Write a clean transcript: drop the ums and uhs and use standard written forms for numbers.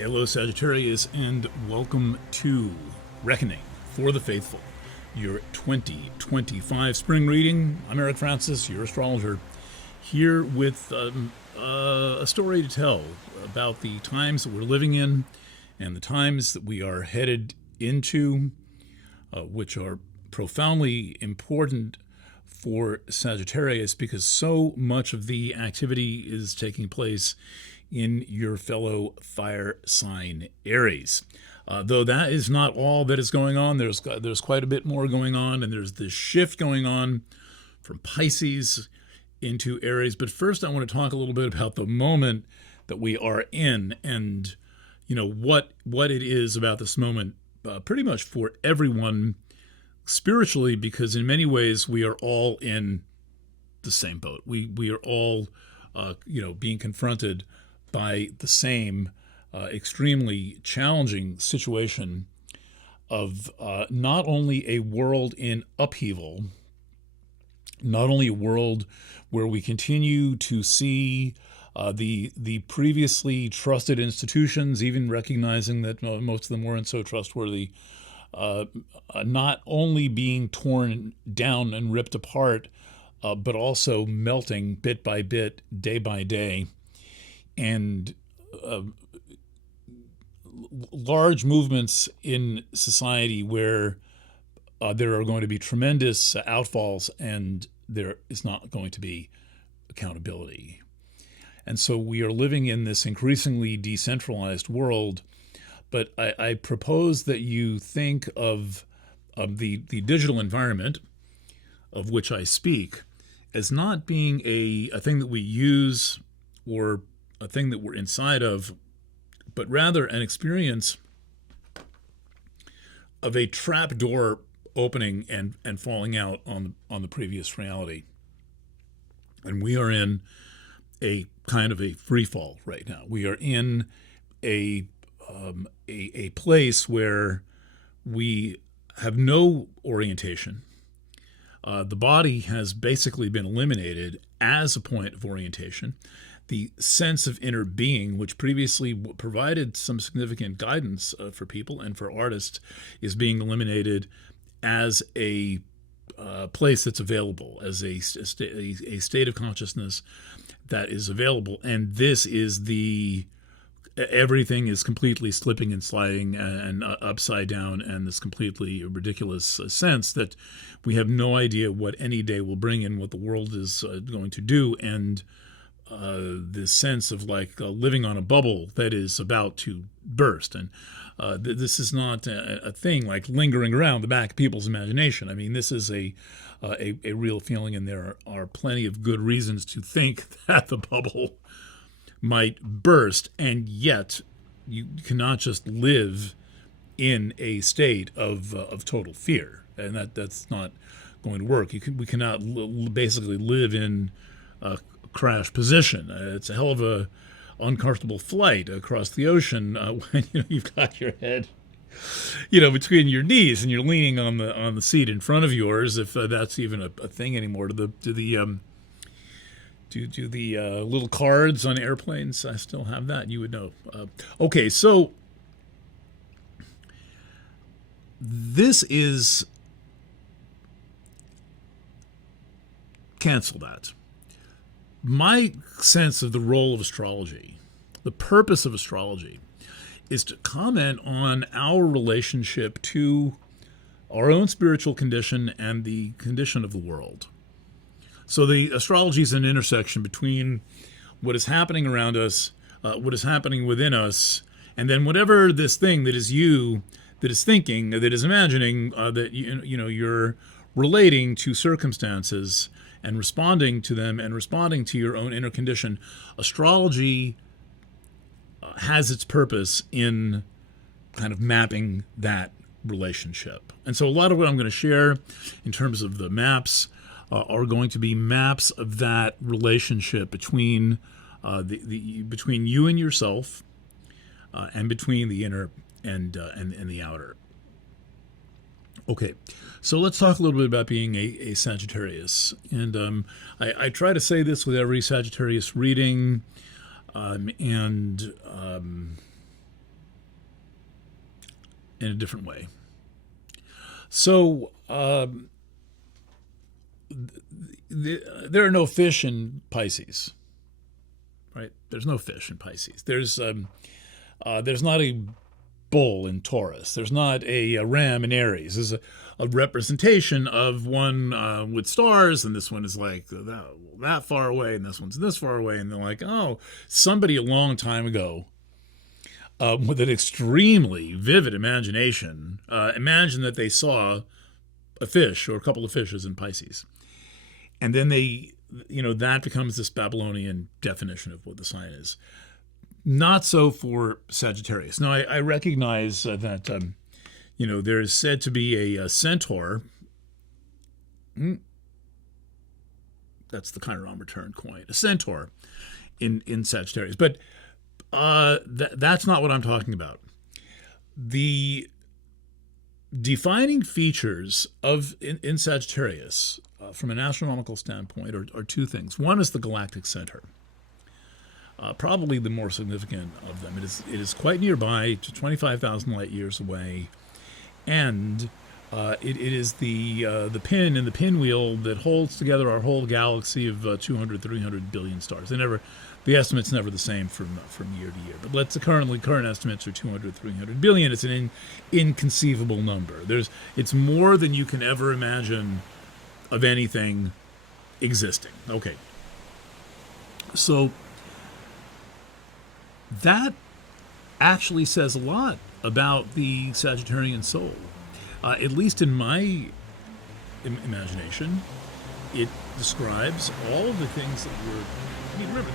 Hello, Sagittarius, and welcome to Reckoning for the Faithful, your 2025 spring reading. I'm Eric Francis, your astrologer, here with a story to tell about the times that we're living in and the times that we are headed into, which are profoundly important for Sagittarius because so much of the activity is taking place in your fellow fire sign Aries. Though that is not all that is going on, there's quite a bit more going on, and there's this shift going on from Pisces into Aries. But first, I want to talk a little bit about the moment that we are in, and what it is about this moment, pretty much for everyone spiritually, because in many ways we are all in the same boat. We are all being confronted by the same extremely challenging situation of not only a world in upheaval, not only a world where we continue to see the previously trusted institutions, even recognizing that most of them weren't so trustworthy, not only being torn down and ripped apart, but also melting bit by bit, day by day. And large movements in society where there are going to be tremendous outfalls and there is not going to be accountability. And so we are living in this increasingly decentralized world. But I propose that you think of the digital environment of which I speak as not being a thing that we use or a thing that we're inside of, but rather an experience of a trap door opening and falling out on the previous reality. And we are in a kind of a free fall right now. We are in a place where we have no orientation. The body has basically been eliminated as a point of orientation. The sense of inner being, which previously provided some significant guidance for people and for artists, is being eliminated as a place that's available, as a state of consciousness that is available. And this is everything is completely slipping and sliding and upside down, and this completely ridiculous sense that we have no idea what any day will bring and what the world is going to do. And this sense of living on a bubble that is about to burst. And this is not a thing like lingering around the back of people's imagination. I mean, this is a real feeling, and there are plenty of good reasons to think that the bubble might burst, and yet you cannot just live in a state of total fear, and that's not going to work. We cannot basically live in crash position. It's a hell of a uncomfortable flight across the ocean when you've got your head between your knees and you're leaning on the seat in front of yours, if that's even a thing anymore. To the little cards on airplanes, I still have that, you would know. Okay, so this is, cancel that. My sense of the role of astrology, the purpose of astrology, is to comment on our relationship to our own spiritual condition and the condition of the world. So the astrology is an intersection between what is happening around us, what is happening within us, and then whatever this thing that is you, that is thinking, that is imagining, that you're relating to circumstances and responding to them and responding to your own inner condition. Astrology has its purpose in kind of mapping that relationship. And so a lot of what I'm going to share in terms of the maps are going to be maps of that relationship between between you and yourself, and between the inner and the outer. Okay, so let's talk a little bit about being a Sagittarius. And I try to say this with every Sagittarius reading, and in a different way. So there are no fish in Pisces, right? There's no fish in Pisces. There's not a bull in Taurus. There's not a ram in Aries. There's a representation of one with stars, and this one is like that far away, and this one's this far away, and they're like, oh, somebody a long time ago with an extremely vivid imagination imagined that they saw a fish or a couple of fishes in Pisces. And then that becomes this Babylonian definition of what the sign is. Not so for Sagittarius. Now, I recognize that, there is said to be a centaur. That's the chiron return coin. A centaur in Sagittarius. But that's not what I'm talking about. The defining features in Sagittarius, from an astronomical standpoint, are two things. One is the galactic center. Probably the more significant of them. It is quite nearby, to 25,000 light years away, and it is the pin in the pinwheel that holds together our whole galaxy of 200, 300 billion stars. The estimate's never the same from year to year. But current estimates are 200, 300 billion. It's an inconceivable number. It's more than you can ever imagine of anything existing. Okay. So that actually says a lot about the Sagittarian soul. At least in my imagination, it describes all of the things that remember,